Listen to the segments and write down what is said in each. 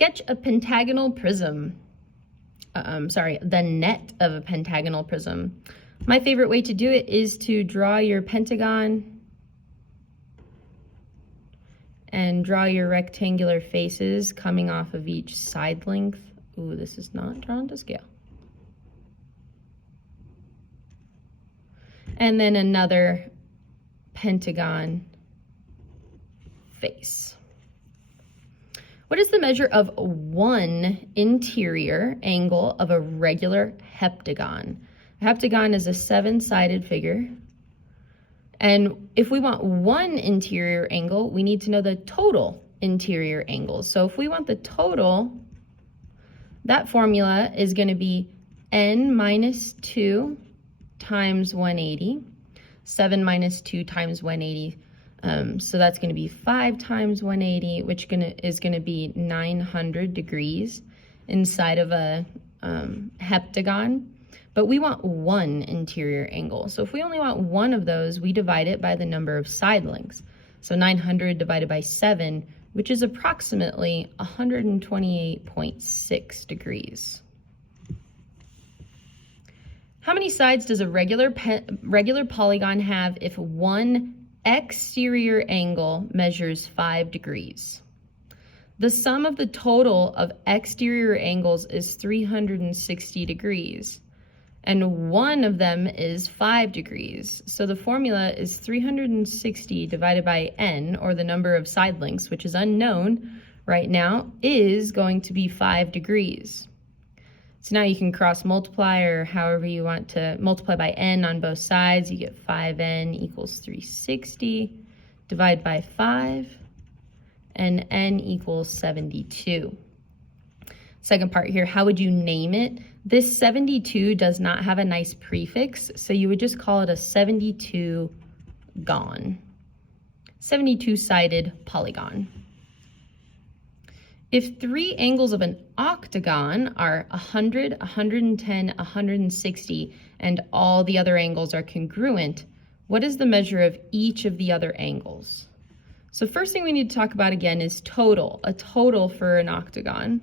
Sketch a pentagonal prism. The net of a pentagonal prism. My favorite way to do it is to draw your pentagon and draw your rectangular faces coming off of each side length. Ooh, this is not drawn to scale. And then another pentagon face. What is the measure of one interior angle of a regular heptagon? A heptagon is a 7-sided figure. And if we want one interior angle, we need to know the total interior angles. So if we want the total, that formula is going to be n minus 2 times 180. 7 minus 2 times 180. So that's going to be 5 times 180, which is going to be 900 degrees inside of a heptagon. But we want one interior angle. So if we only want one of those, we divide it by the number of side lengths. So 900 divided by 7, which is approximately 128.6 degrees. How many sides does a regular polygon have if one exterior angle measures 5 degrees? The sum of the total of exterior angles is 360 degrees, and one of them is 5 degrees. So the formula is 360 divided by n, or the number of side lengths, which is unknown right now, is going to be 5 degrees. So now you can cross multiply, or however you want to multiply by n on both sides. You get 5n equals 360, divide by 5, and n equals 72. Second part here, how would you name it? This 72 does not have a nice prefix, so you would just call it a 72-gon. 72-sided polygon. If 3 angles of an octagon are 100, 110, 160, and all the other angles are congruent, what is the measure of each of the other angles? So first thing we need to talk about again is total. A total for an octagon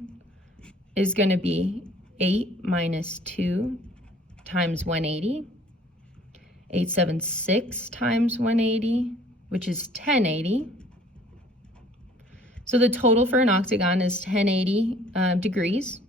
is going to be 8 minus 2 times 180, 876 times 180, which is 1080. So the total for an octagon is 1080 degrees.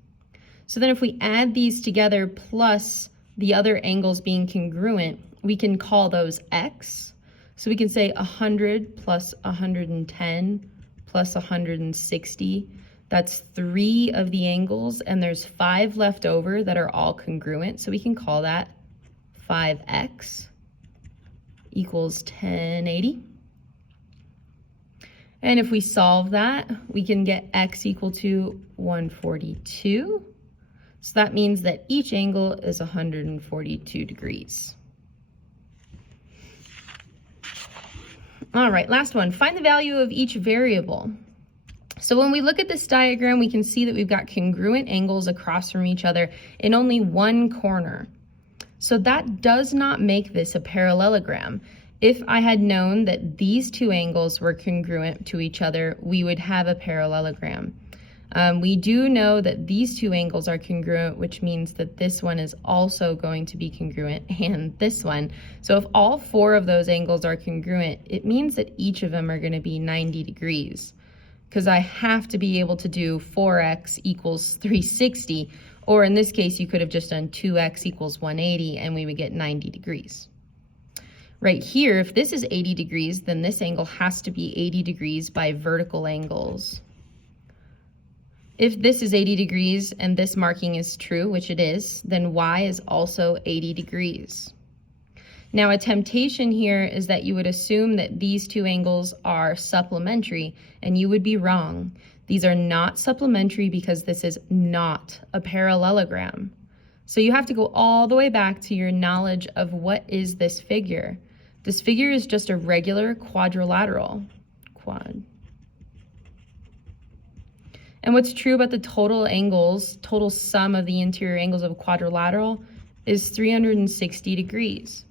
So then if we add these together plus the other angles being congruent, we can call those x. So we can say 100 plus 110 plus 160. That's 3 of the angles, and there's 5 left over that are all congruent. So we can call that 5x equals 1080. And if we solve that, we can get x equal to 142. So that means that each angle is 142 degrees. All right, last one. Find the value of each variable. So when we look at this diagram, we can see that we've got congruent angles across from each other in only one corner. So that does not make this a parallelogram. If I had known that these two angles were congruent to each other, we would have a parallelogram. We do know that these two angles are congruent, which means that this one is also going to be congruent, and this one. So if all 4 of those angles are congruent, it means that each of them are going to be 90 degrees. Because I have to be able to do 4x equals 360, or in this case, you could have just done 2x equals 180, and we would get 90 degrees. Right here, if this is 80 degrees, then this angle has to be 80 degrees by vertical angles. If this is 80 degrees and this marking is true, which it is, then y is also 80 degrees. Now, a temptation here is that you would assume that these two angles are supplementary, and you would be wrong. These are not supplementary because this is not a parallelogram. So you have to go all the way back to your knowledge of what is this figure. This figure is just a regular quadrilateral. And what's true about the total angles, total sum of the interior angles of a quadrilateral is 360 degrees.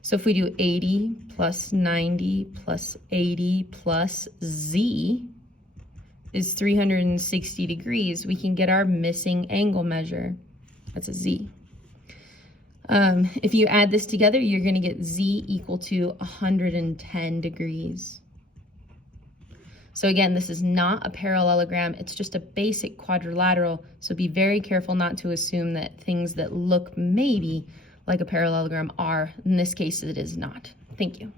So if we do 80 plus 90 plus 80 plus z is 360 degrees, we can get our missing angle measure. That's a Z. If you add this together, you're going to get Z equal to 110 degrees. So again, this is not a parallelogram, it's just a basic quadrilateral, so be very careful not to assume that things that look maybe like a parallelogram are. In this case, it is not. Thank you.